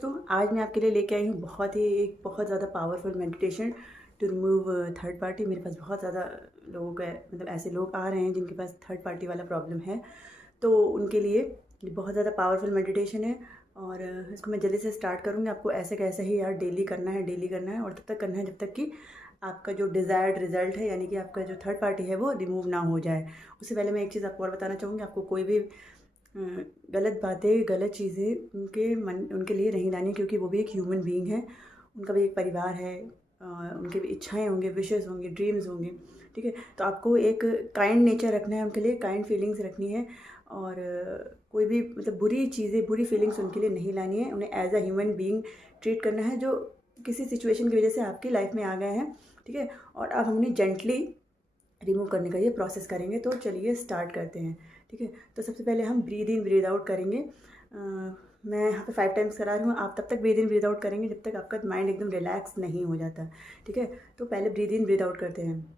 दोस्तों, आज मैं आपके लिए लेके आई हूँ एक बहुत ज़्यादा powerful meditation to remove third party. मेरे पास बहुत ज़्यादा लोगों का मतलब ऐसे लोग आ रहे हैं जिनके पास थर्ड पार्टी वाला प्रॉब्लम है, तो उनके लिए ये बहुत ज़्यादा पावरफुल मेडिटेशन है। और इसको मैं जल्दी से स्टार्ट करूँगी। आपको ऐसे कैसे ही यार डेली करना है और तब तक करना है जब तक कि आपका जो डिज़ायर्ड रिज़ल्ट है, यानी कि आपका जो थर्ड पार्टी है वो रिमूव ना हो जाए। उससे पहले मैं एक चीज़ आपको और बताना चाहूँगी। आपको कोई भी गलत बातें, गलत चीज़ें उनके लिए नहीं लानी, क्योंकि वो भी एक ह्यूमन बीइंग है। उनका भी एक परिवार है, उनके भी इच्छाएँ होंगे, विशेज़ होंगे, ड्रीम्स होंगे, ठीक है? तो आपको एक काइंड नेचर रखना है उनके लिए, काइंड फीलिंग्स रखनी है। और कोई भी मतलब बुरी चीज़ें, बुरी फीलिंग्स उनके लिए नहीं लानी है। उन्हें as a human being treat करना है, जो किसी सिचुएशन की वजह से आपकी लाइफ में आ गए हैं, ठीक है? और अब हम उन्हें जेंटली रिमूव करने का ये प्रोसेस करेंगे। तो चलिए स्टार्ट करते हैं, ठीक है? तो सबसे पहले हम ब्रीद इन ब्रीद आउट करेंगे। मैं यहाँ पे 5 टाइम्स करा रही हूँ। आप तब तक ब्रीद इन ब्रीद आउट करेंगे जब तक आपका माइंड एकदम रिलैक्स नहीं हो जाता, ठीक है? तो पहले ब्रीद इन ब्रीद आउट करते हैं।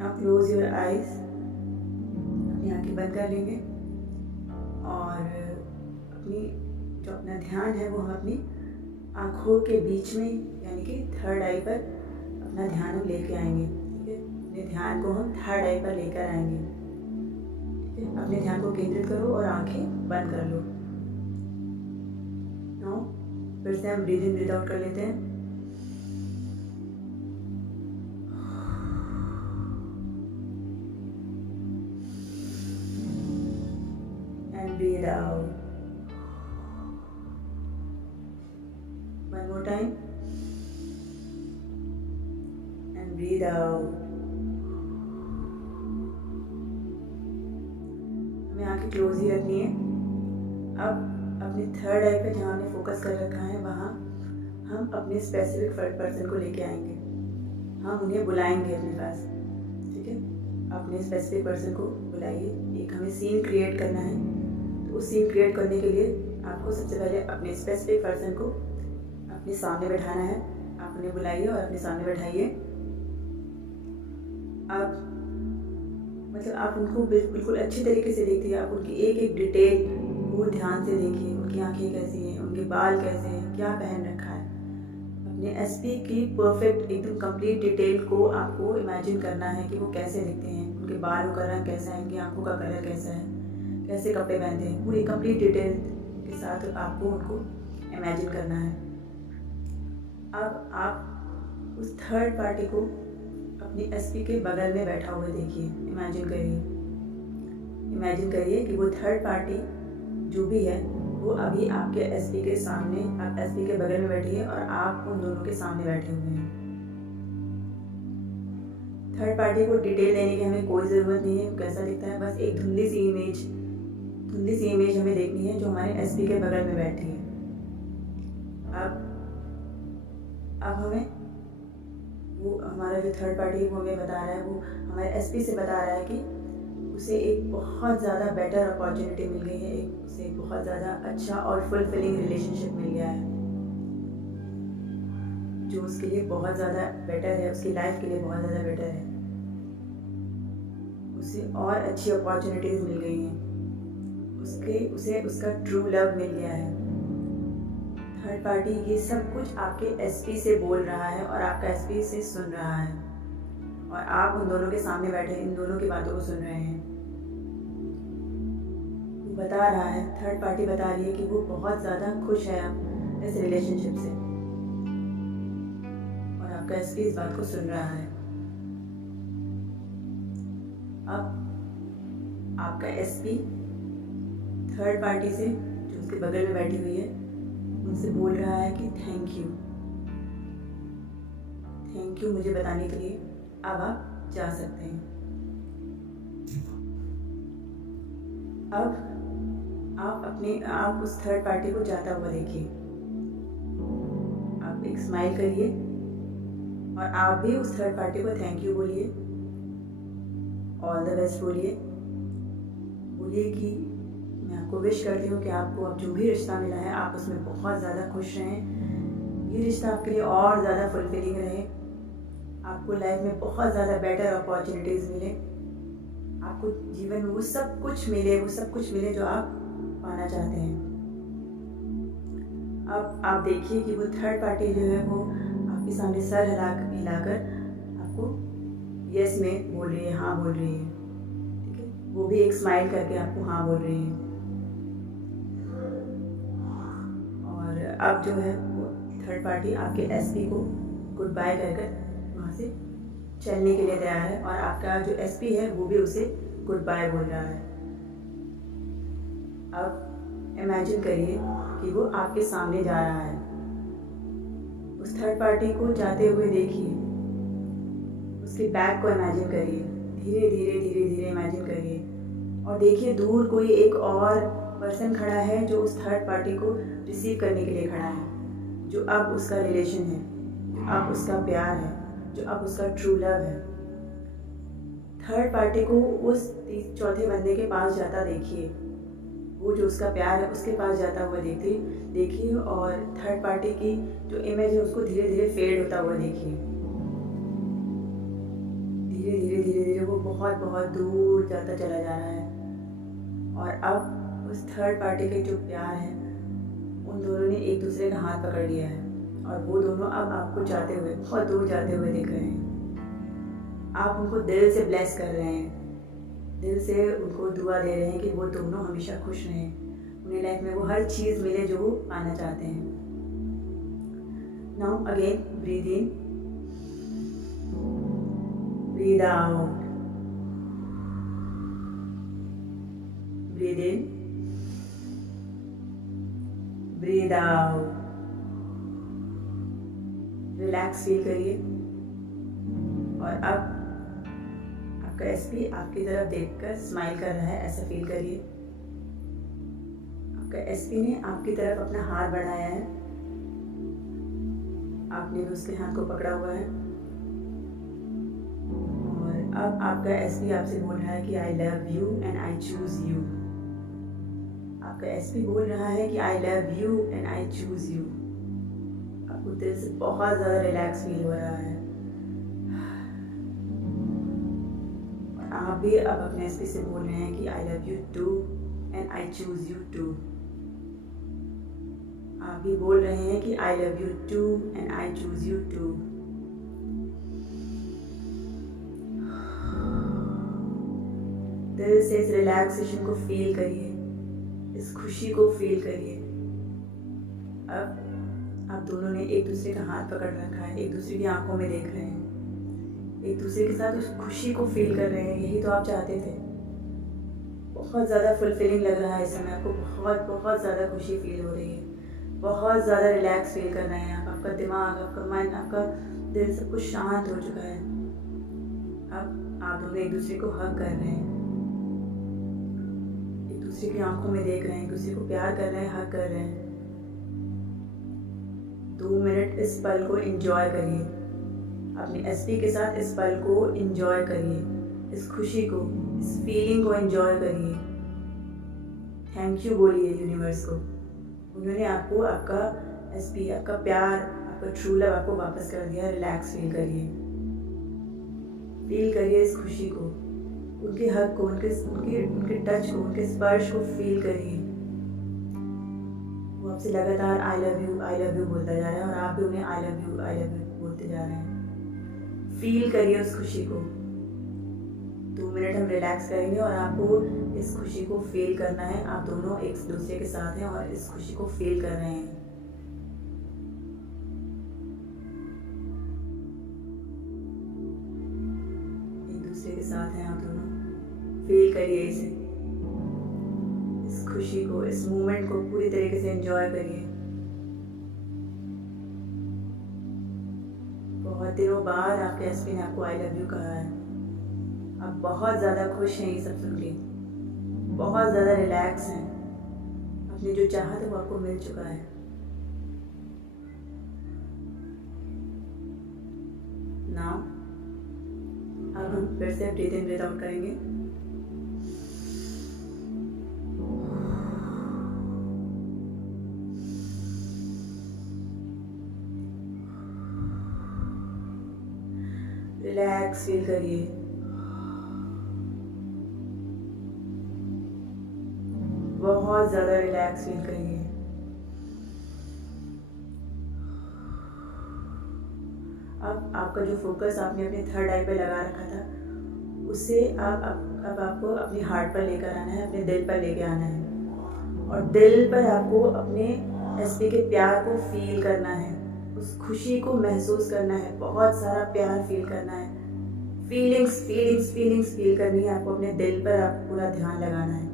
Now close your eyes. अपनी आंखें बंद कर लेंगे और अपना ध्यान है वो हम अपनी आँखों के बीच में, यानी कि थर्ड आई पर अपना ध्यान हम लेके आएंगे, ठीक है? अपने ध्यान को हम थर्ड आई पर लेकर आएंगे, ठीक है? अपने ध्यान को केंद्रित करो और आंखें बंद कर लो। नाउ फिर से हम ब्रीद इन ब्रीद आउट कर लेते हैं। And breathe out. One more time and breathe out. हमें आंखें क्लोज ही रखनी है। अब अपने थर्ड आई पे जहाँ हमने फोकस कर रखा है वहाँ हम अपने स्पेसिफिक पर्सन को लेके आएंगे। हम उन्हें बुलाएंगे अपने पास, ठीक है? अपने स्पेसिफिक पर्सन को बुलाइए। एक हमें सीन क्रिएट करना है, तो उस सीन क्रिएट करने के लिए आपको सबसे पहले अपने स्पेसिफिक पर्सन को अपने सामने बैठाना है। आप उन्हें बुलाइए और अपने सामने बैठाइए। आप मतलब आप उनको बिल्कुल अच्छी तरीके से देखिए। आप उनकी एक एक डिटेल को ध्यान से देखिए। उनकी आंखें कैसी हैं, उनके बाल कैसे हैं, क्या पहन रखा है। अपने एसपी की परफेक्ट एकदम कंप्लीट डिटेल को आपको इमेजिन करना है कि वो कैसे दिखते हैं, उनके बालों का रंग कैसा है, उनकी आंखों का कलर कैसा है, कैसे कपड़े पहनते हैं। पूरी कंप्लीट डिटेल के साथ आपको उनको इमेजिन करना है। अब आप उस थर्ड पार्टी को अपनी एसपी के बगल में बैठा हुआ देखिए। इमेजिन करिए कि वो थर्ड पार्टी जो भी है वो अभी आपके एसपी के सामने, आप एसपी के बगल में बैठिए और आप उन दोनों के सामने बैठे हुए हैं। थर्ड पार्टी को डिटेल देने की हमें कोई ज़रूरत नहीं है, कैसा दिखता है। बस एक धुंधली सी इमेज हमें देखनी है जो हमारे एसपी के बगल में बैठी है। अब हमें वो हमारा जो थर्ड पार्टी है वो हमें बता रहा है, वो हमारे एसपी से बता रहा है कि उसे एक बहुत ज़्यादा बेटर अपॉर्चुनिटी मिल गई है, उसे एक बहुत ज़्यादा अच्छा और फुलफिलिंग रिलेशनशिप मिल गया है, जो उसके लिए बहुत ज़्यादा बेटर है, उसकी लाइफ के लिए बहुत ज़्यादा बेटर है। उसे और अच्छी अपॉर्चुनिटीज़ मिल गई हैं, उसे उसका ट्रू लव मिल गया है। थर्ड पार्टी ये सब कुछ आपके एसपी से बोल रहा है और आपका एसपी इसे सुन रहा है, और आप उन दोनों के सामने बैठे इन दोनों की बातों को सुन रहे हैं। वो बता रहा है, थर्ड पार्टी बता रही है कि वो बहुत ज़्यादा खुश है अब इस रिलेशनशिप से, और आपका एसपी इस बात को सुन रहा है। अब आपका एसपी थर्ड पार्टी से जो उसके बगल में बैठी हुई है उनसे बोल रहा है कि थैंक यू मुझे बताने के लिए। अब आप जा सकते हैं। अब आप उस थर्ड पार्टी को जाता हुआ देखिए। आप एक स्माइल करिए और आप भी उस थर्ड पार्टी को थैंक यू बोलिए, ऑल द बेस्ट बोलिए कि मैं आपको विश करती हूँ कि आपको अब जो भी रिश्ता मिला है आप उसमें बहुत ज़्यादा खुश रहें। ये रिश्ता आपके लिए और ज़्यादा फुलफिलिंग रहे, आपको लाइफ में बहुत ज़्यादा बेटर अपॉर्चुनिटीज़ मिले, आपको जीवन में वो सब कुछ मिले जो आप पाना चाहते हैं। अब आप देखिए कि वो थर्ड पार्टी जो है वो आपके सामने सर हिलाकर आपको यस में बोल रही है, हाँ बोल रही है, ठीक है। वो भी एक स्माइल करके आपको हाँ बोल रही है। और अब जो है वो थर्ड पार्टी आपके एसपी को गुड बाय कर वहाँ से चलने के लिए तैयार है और आपका जो एसपी है वो भी उसे गुड बाय बोल रहा है। अब इमेजिन करिए कि वो आपके सामने जा रहा है। उस थर्ड पार्टी को जाते हुए देखिए, उसके बैक को इमेजिन करिए, धीरे धीरे इमेजिन करिए और देखिए दूर कोई एक और पर्सन खड़ा है जो उस थर्ड पार्टी को रिसीव करने के लिए खड़ा है, जो अब उसका रिलेशन है, जो अब उसका प्यार है, जो अब उसका ट्रू लव है। थर्ड पार्टी को उस चौथे बंदे के पास जाता देखिए, वो जो उसका प्यार है उसके पास जाता हुआ देखिए और थर्ड पार्टी की जो इमेज है उसको धीरे धीरे फेड होता हुआ देखिए। धीरे धीरे वो बहुत दूर जाता चला जा रहा है और अब उस थर्ड पार्टी के जो प्यार है उन दोनों ने एक दूसरे का हाथ पकड़ लिया है और वो दोनों अब आपको जाते हुए बहुत दूर जाते हुए दिख रहे हैं। आप उनको दिल से ब्लेस कर रहे हैं, दिल से उनको दुआ दे रहे हैं कि वो दोनों हमेशा खुश रहें, उन्हें लाइफ में वो हर चीज़ मिले जो वो पाना चाहते हैं। Now again breathe in, breathe out, breathe in, breathe out. Relax feel करिए और अब आपका एसपी आपकी तरफ देखकर स्माइल कर रहा है, ऐसा फील करिए। आपका एसपी ने आपकी तरफ अपना हाथ बढ़ाया है, आपने भी उसके हाथ को पकड़ा हुआ है और अब आपका एसपी आपसे बोल रहा है कि I love you and I choose you. आपका एसपी बोल रहा है कि I love you and I choose you. आपको दिल से बहुत ज़्यादा रिलैक्स फील हो रहा है। आप भी अब अपने एसपी से बोल रहे हैं कि I love you too and I choose you too. आप भी बोल रहे हैं कि I love you too and I choose you too. दिल से इस रिलैक्सेशन को फील करिए, इस खुशी को फील करिए। अब आप दोनों ने एक दूसरे का हाथ पकड़ रखा है, एक दूसरे की आंखों में देख रहे हैं, एक दूसरे के साथ उस खुशी को फील कर रहे हैं। यही तो आप चाहते थे। बहुत ज़्यादा फुलफिलिंग लग रहा है इस समय, आपको बहुत ज़्यादा खुशी फील हो रही है, बहुत ज़्यादा रिलैक्स फील कर रहे हैं आप। आपका दिमाग, आपका माइंड, आपका दिल सब कुछ शांत हो चुका है। अब आप दोनों एक दूसरे को हग कर रहे हैं, एक दूसरे की आंखों में देख रहे हैं, एक दूसरे को प्यार कर रहे हैं, हग कर रहे हैं। 2 मिनट इस पल को एंजॉय करिए, अपने एसपी के साथ इस पल को एंजॉय करिए, इस खुशी को, इस फीलिंग को एंजॉय करिए। थैंक यू बोलिए यूनिवर्स को, उन्होंने आपको आपका एसपी, आपका प्यार, आपका ट्रू लव आपको वापस कर दिया। रिलैक्स फील करिए इस खुशी को, उनके हक को, उनके टच को, उनके स्पर्श को फील करिए। वो आपसे लगातार आई लव यू बोलता जा रहा है और आप भी उन्हें आई लव यू बोलते जा रहे हैं। फील करिए उस खुशी को। 2 मिनट हम रिलैक्स करेंगे और आपको इस खुशी को फील करना है। आप दोनों एक दूसरे के साथ हैं और इस खुशी को फील कर रहे हैं। एक दूसरे के साथ हैं आप दोनों। फील करिए इसे, इस खुशी को, इस मोमेंट को पूरी तरीके से एंजॉय करिए। बहुत दिनों बाद आपके एसपी ने आपको आई लव यू कहा है। आप बहुत ज़्यादा खुश हैं ये सब सुन के, बहुत ज़्यादा रिलैक्स हैं, अपनी जो चाहत है वो आपको मिल चुका है। नाउ अब हम फिर से ब्रीथ इन ब्रीथ आउट करेंगे। रिलैक्स फील करिए। बहुत ज़्यादा रिलैक्स फील करिए। अब आपका जो फोकस आपने अपने थर्ड आई पे लगा रखा था, उससे अब आपको अपने हार्ट पर लेकर आना है, अपने दिल पर लेके आना है। और दिल पर आपको अपने एसपी के प्यार को फील करना है, उस खुशी को महसूस करना है, बहुत सारा प्यार फील करना है। फीलिंग्स फीलिंग्स फीलिंग्स फील करनी है आपको, अपने दिल पर आप पूरा ध्यान लगाना है।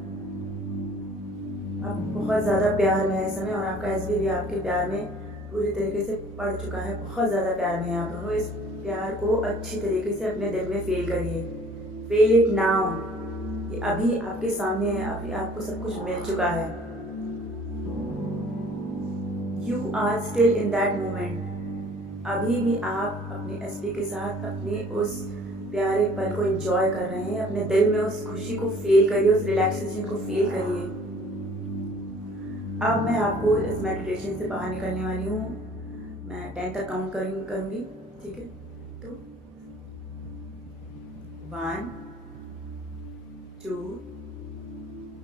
अब बहुत ज़्यादा प्यार में है इस समय, और आपका एसपी भी आपके प्यार में पूरी तरीके से पड़ चुका है। बहुत ज़्यादा प्यार में है आप दोनों। इस प्यार को अच्छी तरीके से अपने दिल में फील करिए। Feel it now. ये अभी आपके सामने है, अभी आपको सब कुछ मिल चुका है। You are still in that moment. अभी भी आप अपने एसपी के साथ अपने उस प्यारे पल को एंजॉय कर रहे हैं। अपने दिल में उस खुशी को फील करिए, उस रिलैक्सेशन को फील करिए। अब मैं आपको इस मेडिटेशन से बाहर निकलने वाली हूँ। मैं 10 तक काउंट करूँगी, ठीक है? तो 1 2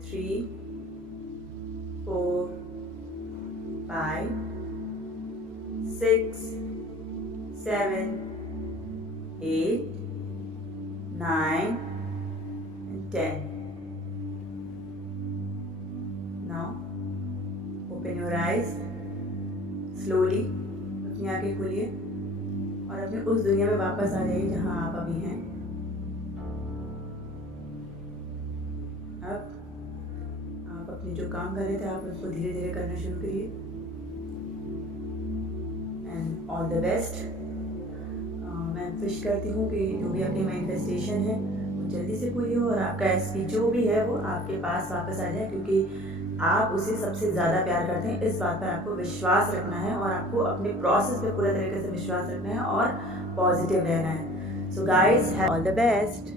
3 4 5 6 7 8 9 and 10. Now open your eyes slowly. अपनी आंखें खोलिए और अपने उस दुनिया में वापस आ जाइए जहां आप अभी हैं। अब आप अपने जो काम कर रहे थे आप उसको धीरे धीरे करना शुरू करिए। And all the best. मैं विश करती हूँ कि जो भी आपकी मैनिफेस्टेशन है वो जल्दी से पूरी हो और आपका एसपी जो भी है वो आपके पास वापस आ जाए, क्योंकि आप उसे सबसे ज़्यादा प्यार करते हैं। इस बात पर आपको विश्वास रखना है और आपको अपने प्रोसेस पे पूरे तरीके से विश्वास रखना है और पॉजिटिव रहना है। So guys, all the best.